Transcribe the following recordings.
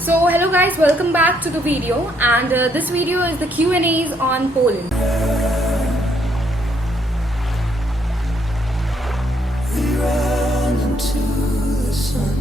So hello guys, welcome back to the video, and this video is the Q&As on Poland. We ran into the sun.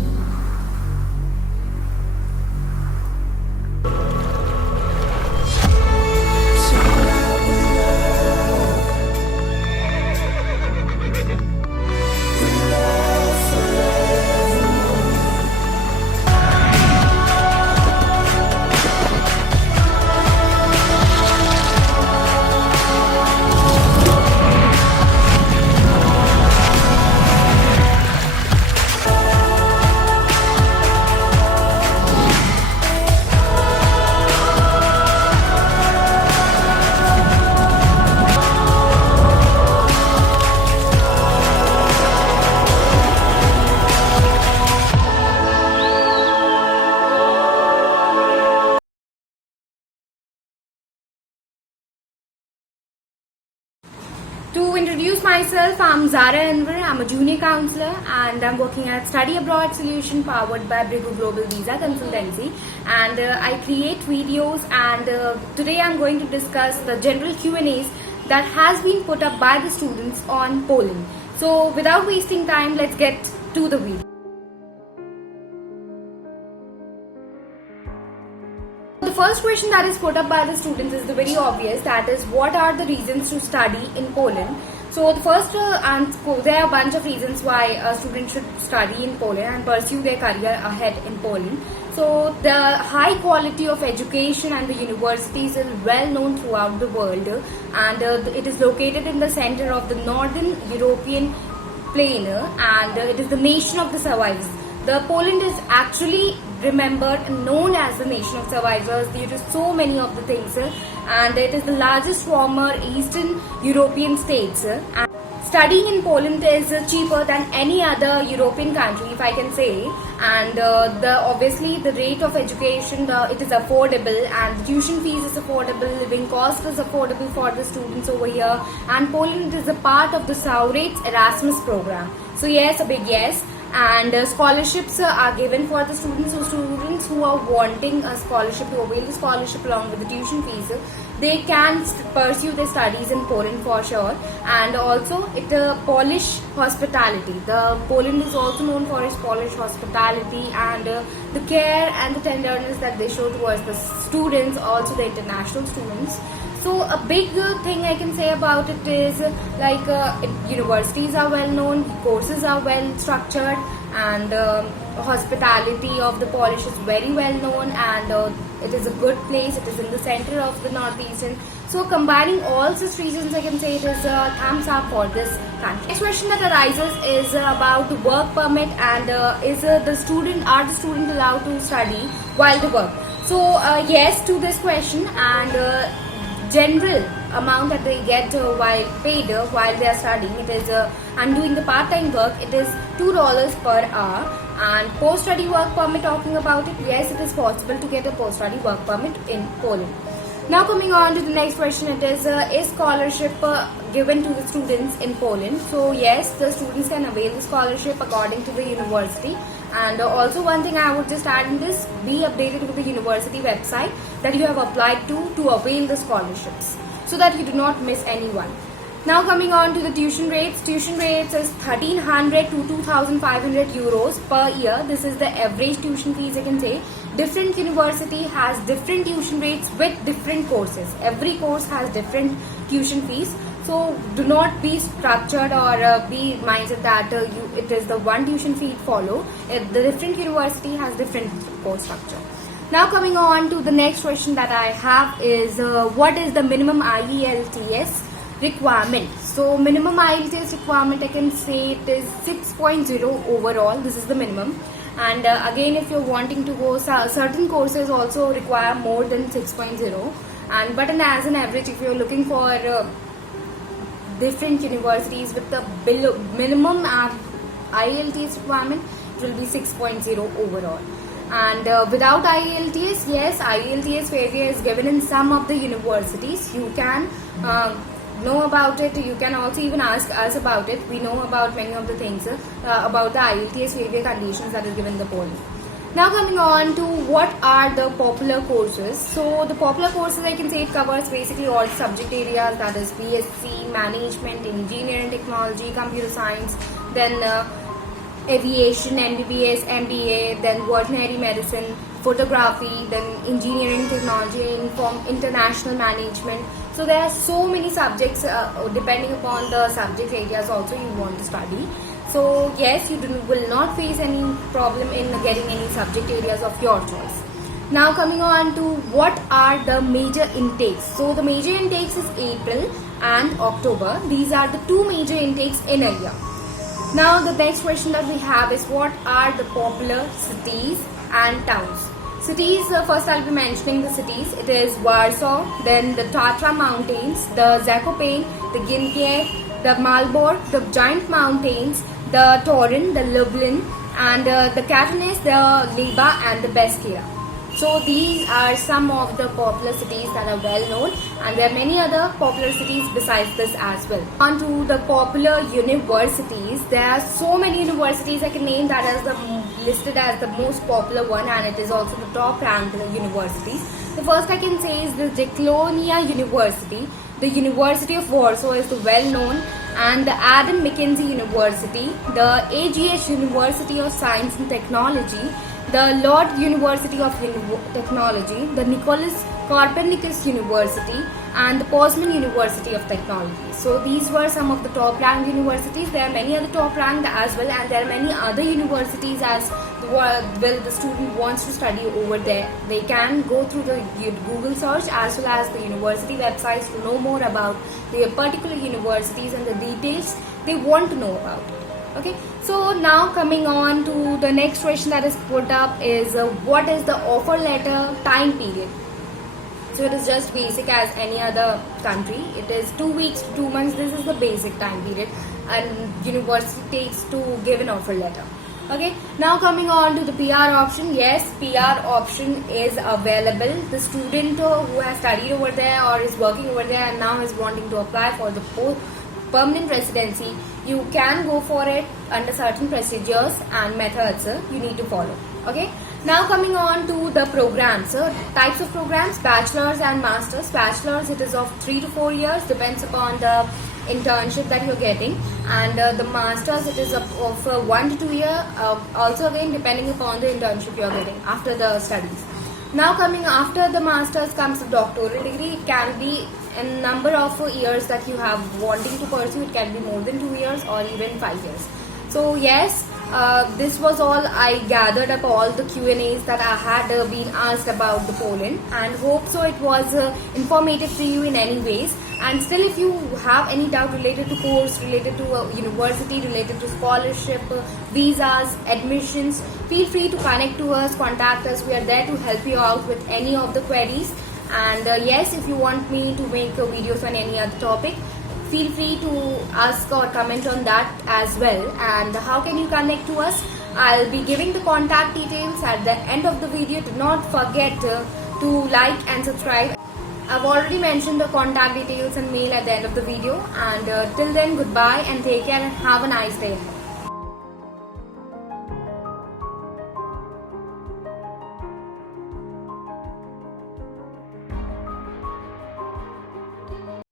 To introduce myself, I'm Zara Enver. I'm a junior counselor and I'm working at Study Abroad Solution powered by Brigu Global Visa Consultancy, and I create videos, and today I'm going to discuss the general Q&As that has been put up by the students on Poland. So without wasting time, let's get to the video. The first question that is put up by the students is the very obvious, that is, what are the reasons to study in Poland? So the first there are a bunch of reasons why a student should study in Poland and pursue their career ahead in Poland. So the high quality of education and the universities is well known throughout the world, and it is located in the center of the Northern European plain, and it is the nation of the survivors. The Poland is actually remembered and known as the nation of survivors due to so many of the things, and it is the largest former Eastern European states. And studying in Poland is cheaper than any other European country, if I can say, and obviously the rate of education, it is affordable, and the tuition fees is affordable, living cost is affordable for the students over here, and Poland is a part of the Sourates Erasmus program. So yes, a big yes. And scholarships are given for the students. So students who are wanting a scholarship, to avail the scholarship along with the tuition fees, they can pursue their studies in Poland for sure. And also Polish hospitality. The Poland is also known for its Polish hospitality and the care and the tenderness that they show towards the students, also the international students. So a big thing I can say about it is universities are well known, courses are well structured, and hospitality of the Polish is very well known, and it is a good place. It is in the center of the northeastern. So combining all such reasons, I can say it is a thumbs up for this country. Next question that arises is about the work permit, and are the student allowed to study while they work? So yes to this question, and general amount that they get while paid while they are studying, it is and doing the part-time work, it is $2 per hour. And post-study work permit, talking about it, yes, it is possible to get a post-study work permit in Poland. Now coming on to the next question, it is scholarship given to the students in Poland? So yes, the students can avail the scholarship according to the university. And also one thing I would just add in this, be updated with the university website that you have applied to avail the scholarships, so that you do not miss anyone. Now coming on to the tuition rates. Tuition rates is 1,300 to 2,500 euros per year. This is the average tuition fees, I can say. Different university has different tuition rates with different courses. Every course has different tuition fees. So do not be structured or be minded that it is the one tuition fee follow. The different university has different course structure. Now coming on to the next question that I have is what is the minimum IELTS requirement? So minimum IELTS requirement, I can say it is 6.0 overall. This is the minimum. And again, if you're wanting to go, certain courses also require more than 6.0. And but as an average, if you're looking for different universities with the minimum IELTS requirement, it will be 6.0 overall. And without IELTS, yes, IELTS failure is given in some of the universities. You can know about it. You can also even ask us about it. We know about many of the things about the IELTS failure conditions that is given in the Poland. Now coming on to what are the popular courses. So the popular courses, I can say it covers basically all subject areas, that is BSc, management, engineering technology, computer science, then aviation, MBBS, MBA, then veterinary medicine, photography, then engineering technology, international management. So there are so many subjects depending upon the subject areas also you want to study. So yes, will not face any problem in getting any subject areas of your choice. Now coming on to what are the major intakes. So the major intakes is April and October. These are the two major intakes in a year. Now the next question that we have is what are the popular cities and towns. Cities, first I'll be mentioning the cities. It is Warsaw, then the Tatra Mountains, the Zakopane, the Ginkier, the Malbork, the Giant Mountains, the Torun, the Lublin, and the Katowice, the Leba, and the Beskira. So these are some of the popular cities that are well known, and there are many other popular cities besides this as well. On to the popular universities, there are so many universities I can name that is listed as the most popular one, and it is also the top ranked universities. The first I can say is the Jagiellonia University. The University of Warsaw is the well known, and the Adam Mackenzie University, the AGH University of Science and Technology, the Lord University of Technology, the Nicholas Copernicus University, and the Poznan University of Technology. So these were some of the top ranked universities. There are many other top ranked as well, and there are many other universities as well the student wants to study over there. They can go through the Google search as well as the university websites to know more about the particular universities and the details they want to know about. Okay, so now coming on to the next question that is put up is what is the offer letter time period? So it is just basic as any other country. It is 2 weeks to 2 months. This is the basic time period, and university takes to give an offer letter. Okay, now coming on to the PR option. Yes, PR option is available. The student who has studied over there or is working over there and now is wanting to apply for the permanent residency, you can go for it under certain procedures and methods you need to follow. Okay, now coming on to the programs. So types of programs: bachelor's and master's. Bachelor's, it is of 3 to 4 years, depends upon the internship that you're getting, and the master's, it is of 1 to 2 years, also again depending upon the internship you're getting after the studies. Now coming after the master's comes the doctoral degree. It can be a number of years that you have wanting to pursue. It can be more than 2 years or even 5 years. So yes, this was all. I gathered up all the Q&As that I had been asked about the Poland, and hope so it was informative to you in any ways. And still, if you have any doubt related to course, related to university, related to scholarship, visas, admissions, feel free to connect to us, contact us. We are there to help you out with any of the queries. And yes, if you want me to make videos on any other topic, feel free to ask or comment on that as well. And how can you connect to us? I'll be giving the contact details at the end of the video. Do not forget to like and subscribe. I've already mentioned the contact details and mail at the end of the video. And till then, goodbye and take care and have a nice day.